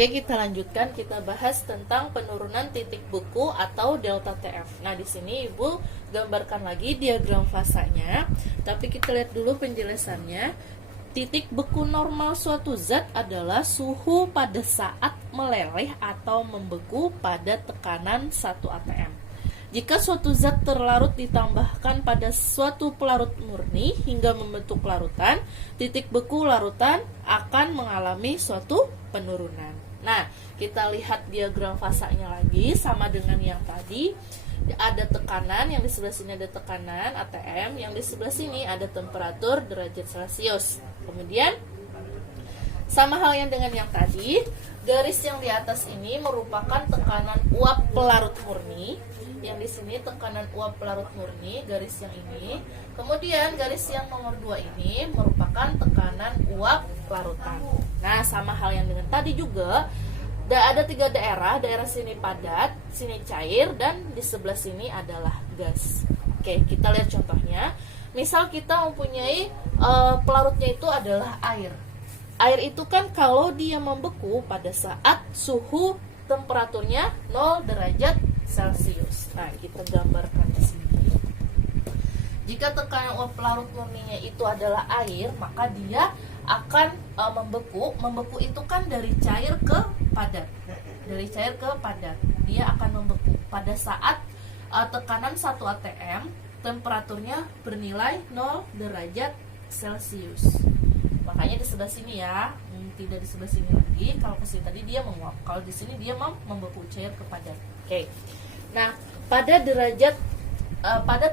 Oke, kita lanjutkan, kita bahas tentang penurunan titik beku atau delta TF. Nah, di sini Ibu gambarkan lagi diagram fasanya, tapi kita lihat dulu penjelasannya. Titik beku normal suatu zat adalah suhu pada saat meleleh atau membeku pada tekanan 1 atm. Jika suatu zat terlarut ditambahkan pada suatu pelarut murni hingga membentuk larutan, titik beku larutan akan mengalami suatu penurunan. Nah, kita lihat diagram fasanya lagi sama dengan yang tadi. Ada tekanan, yang di sebelah sini ada tekanan ATM, yang di sebelah sini ada temperatur derajat Celcius. Kemudian sama hal yang dengan yang tadi, garis yang di atas ini merupakan tekanan uap pelarut murni. Yang di sini tekanan uap pelarut murni, garis yang ini. Kemudian garis yang nomor 2 ini merupakan tekanan uap larutan. Nah, sama hal yang dengan tadi juga, ada 3 daerah, daerah sini padat, sini cair, dan di sebelah sini adalah gas. Oke, kita lihat contohnya. Misal kita mempunyai pelarutnya itu adalah air. Air itu kan kalau dia membeku pada saat suhu temperaturnya 0 derajat Celcius. Nah, kita gambarkan di sini. Jika tekanan uap pelarut murninya itu adalah air, maka dia akan membeku. Membeku itu kan dari cair ke padat. Dari cair ke padat. Dia akan membeku pada saat tekanan 1 atm, temperaturnya bernilai 0 derajat Celcius. Makanya di sebelah sini ya, tidak di sebelah sini lagi. Kalau ke sini tadi dia menguap, kalau di sini dia membeku cair ke padat. Oke. Nah, pada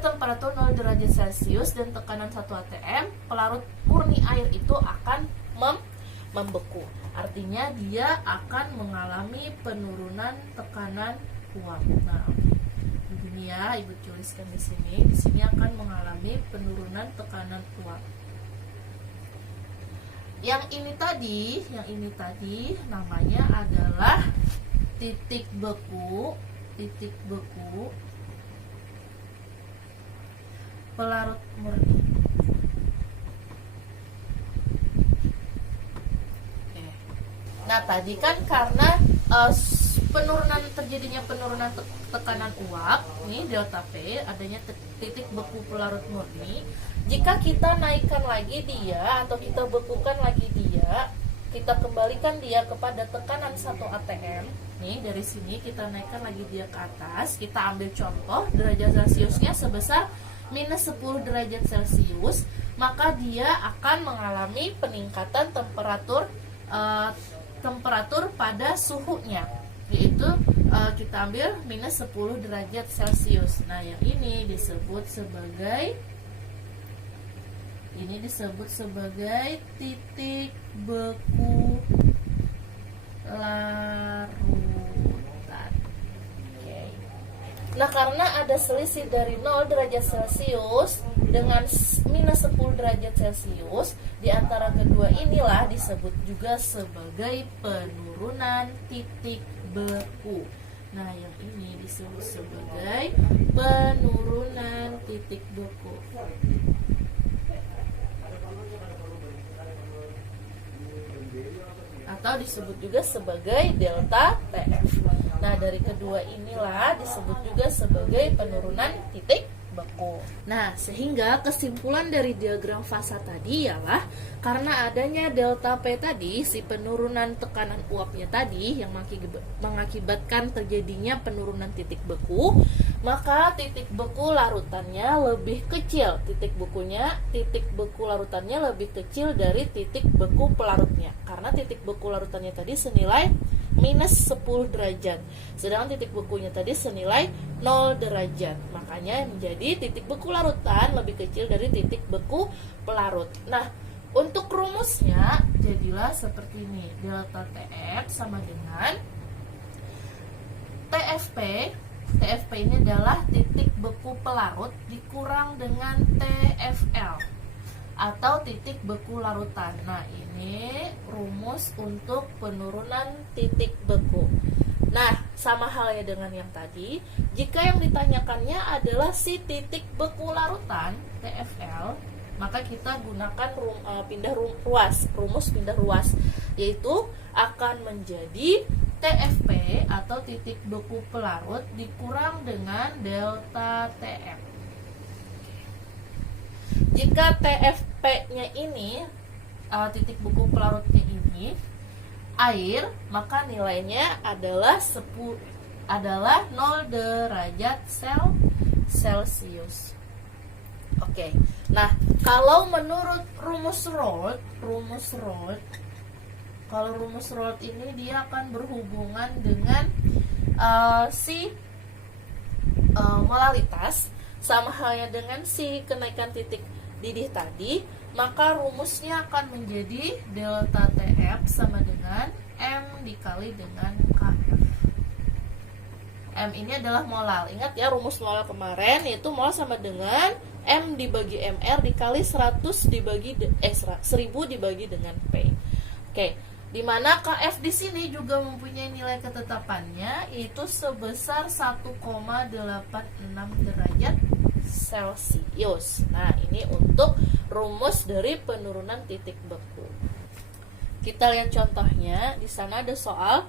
temperatur 0 derajat Celcius dan tekanan 1 atm, pelarut murni air itu akan membeku. Artinya dia akan mengalami penurunan tekanan uap. Nah, begini ya, Ibu tuliskan di sini. Di sini akan mengalami penurunan tekanan uap. Yang ini tadi namanya adalah titik beku pelarut murni. Nah, tadi kan karena terjadinya penurunan tekanan uap, ini delta P, adanya titik beku pelarut murni. Jika kita naikkan lagi dia atau kita bekukan lagi dia, kita kembalikan dia kepada tekanan 1 atm. Nih, dari sini kita naikkan lagi dia ke atas. Kita ambil contoh derajat Celciusnya sebesar minus 10 derajat Celcius, maka dia akan mengalami peningkatan temperatur pada suhunya, yaitu kita ambil minus 10 derajat Celcius. Nah, yang ini disebut sebagai titik beku larutan. Oke. Nah, karena ada selisih dari 0 derajat Celcius dengan minus 10 derajat Celcius, di antara kedua inilah disebut juga sebagai penurunan titik beku. Nah, yang ini disebut sebagai penurunan titik beku. Atau disebut juga sebagai delta TF. Nah, dari kedua inilah disebut juga sebagai penurunan titik beku. Nah, sehingga kesimpulan dari diagram fasa tadi ialah karena adanya delta P tadi, si penurunan tekanan uapnya tadi yang mengakibatkan terjadinya penurunan titik beku, maka titik beku larutannya lebih kecil. Titik beku larutannya lebih kecil dari titik beku pelarutnya. Karena titik beku larutannya tadi senilai minus 10 derajat, sedangkan titik bekunya tadi senilai 0 derajat. Makanya menjadi titik beku larutan lebih kecil dari titik beku pelarut. Nah, untuk rumusnya jadilah seperti ini. Delta TF sama dengan TFP. TFP ini adalah titik beku pelarut dikurang dengan TFL atau titik beku larutan. Nah, ini rumus untuk penurunan titik beku. Nah, sama halnya dengan yang tadi, jika yang ditanyakannya adalah si titik beku larutan TFL, maka kita gunakan rumus pindah ruas. yaitu akan menjadi TFP atau titik beku pelarut dikurang dengan delta TF. Jika TFP-nya ini, titik beku pelarutnya ini air, maka nilainya adalah 0 derajat Celcius. Oke. Nah, kalau menurut rumus Raoult, kalau rumus Raoult ini dia akan berhubungan dengan si molaritas, sama halnya dengan si kenaikan titik didih tadi, maka rumusnya akan menjadi delta TF sama dengan M dikali dengan KF. M ini adalah molal. Ingat ya rumus molal kemarin, yaitu mol sama dengan M dibagi MR dikali 1000 dibagi dengan P. Oke, di mana KF di sini juga mempunyai nilai ketetapannya, yaitu sebesar 1,86 derajat Celcius. Nah, ini untuk rumus dari penurunan titik beku. Kita lihat contohnya. Di sana ada soal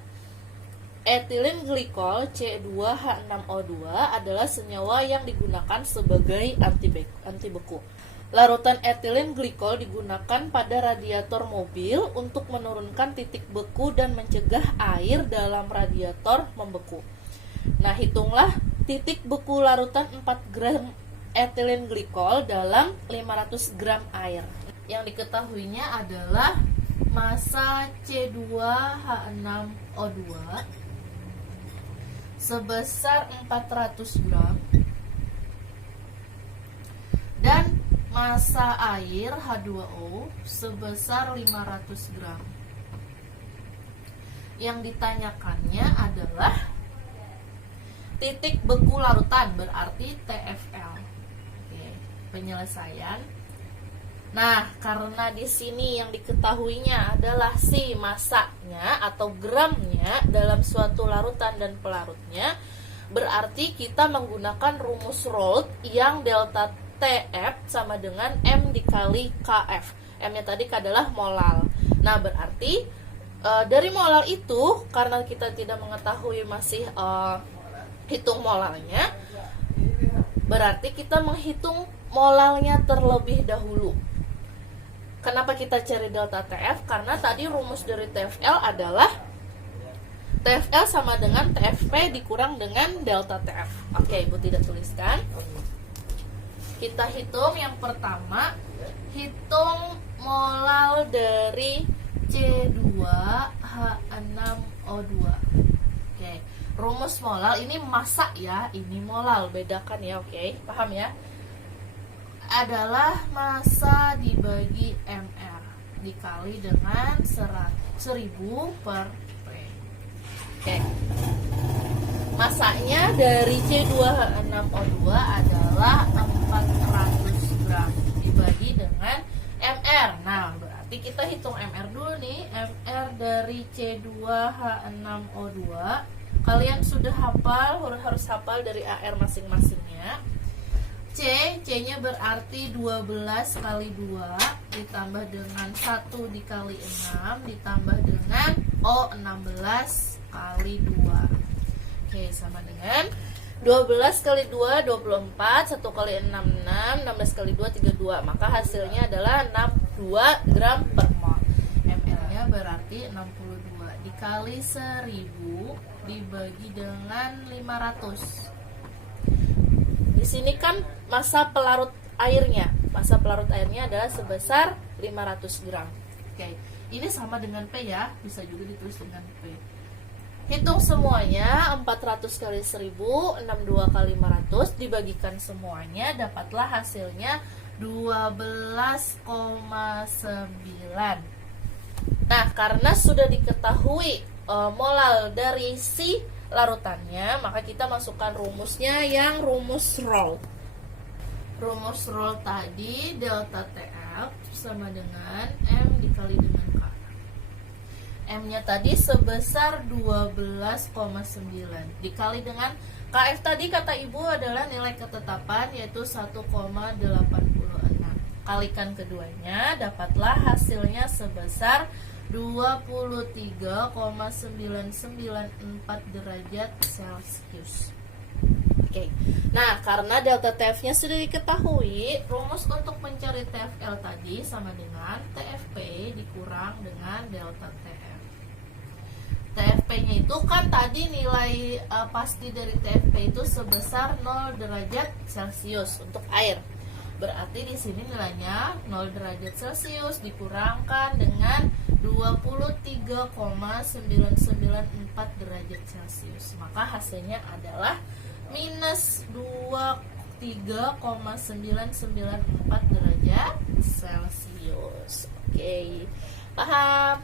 etilen glikol C2H6O2 adalah senyawa yang digunakan sebagai anti beku. Larutan etilen glikol digunakan pada radiator mobil untuk menurunkan titik beku dan mencegah air dalam radiator membeku. Nah, hitunglah titik beku larutan 4 gram etilen glikol dalam 500 gram air. Yang diketahuinya adalah massa C2H6O2 sebesar 400 gram dan massa air H2O sebesar 500 gram. Yang ditanyakannya adalah titik beku larutan, berarti TFL. Oke, penyelesaian. Nah, karena di sini yang diketahuinya adalah si masanya atau gramnya dalam suatu larutan dan pelarutnya, berarti kita menggunakan rumus Raoult yang delta TF sama dengan M dikali KF. M-nya tadi adalah molal. Nah, berarti dari molal itu, karena kita tidak mengetahui masih hitung molalnya, berarti kita menghitung molalnya terlebih dahulu. Kenapa kita cari delta TF? Karena tadi rumus dari TFL adalah TFL sama dengan TFP dikurang dengan delta TF. Oke, Ibu tidak tuliskan. Kita hitung yang pertama, hitung molal dari C2H6O2. Oke, rumus molal ini massa ya, ini molal, bedakan ya, oke, paham ya? Adalah massa dibagi MR dikali dengan 1000 per P. Oke. Masanya dari C2H6O2 adalah 400 gram dibagi dengan MR. Nah, berarti kita hitung MR dulu nih. MR dari C2H6O2. Kalian sudah hafal, harus hafal dari AR masing-masingnya. C-nya berarti 12 kali 2 ditambah dengan 1 dikali 6 ditambah dengan O 16 kali 2. Oke, sama dengan 12 kali 2 24, 1 kali 6 6, 16 kali 2 32. Maka hasilnya adalah 62 gram per mol. ml-nya berarti 62 dikali 1000 dibagi dengan 500. Di sini kan massa pelarut airnya. Massa pelarut airnya adalah sebesar 500 gram. Oke, ini sama dengan P ya, bisa juga ditulis dengan P. Hitung semuanya, 400 kali 1000, 62 kali 500, dibagikan semuanya, dapatlah hasilnya 12,9. Nah, karena sudah diketahui molal dari si larutannya, maka kita masukkan rumusnya yang rumus Raoult. Rumus Raoult tadi delta TF sama dengan M dikali dengan K. M-nya tadi sebesar 12,9 dikali dengan KF tadi kata Ibu adalah nilai ketetapan yaitu 1,86. Kalikan keduanya, dapatlah hasilnya sebesar 23,994 derajat Celcius. Oke. Nah, karena delta TF-nya sudah diketahui, rumus untuk mencari TFL tadi sama dengan TFP dikurang dengan delta TF. TFP-nya itu kan tadi nilai pasti dari TFP itu sebesar 0 derajat Celcius untuk air. Berarti di sini nilainya 0 derajat Celcius dikurangkan dengan 23,994 derajat Celcius. Maka hasilnya adalah minus 23,994 derajat Celcius. Oke, paham?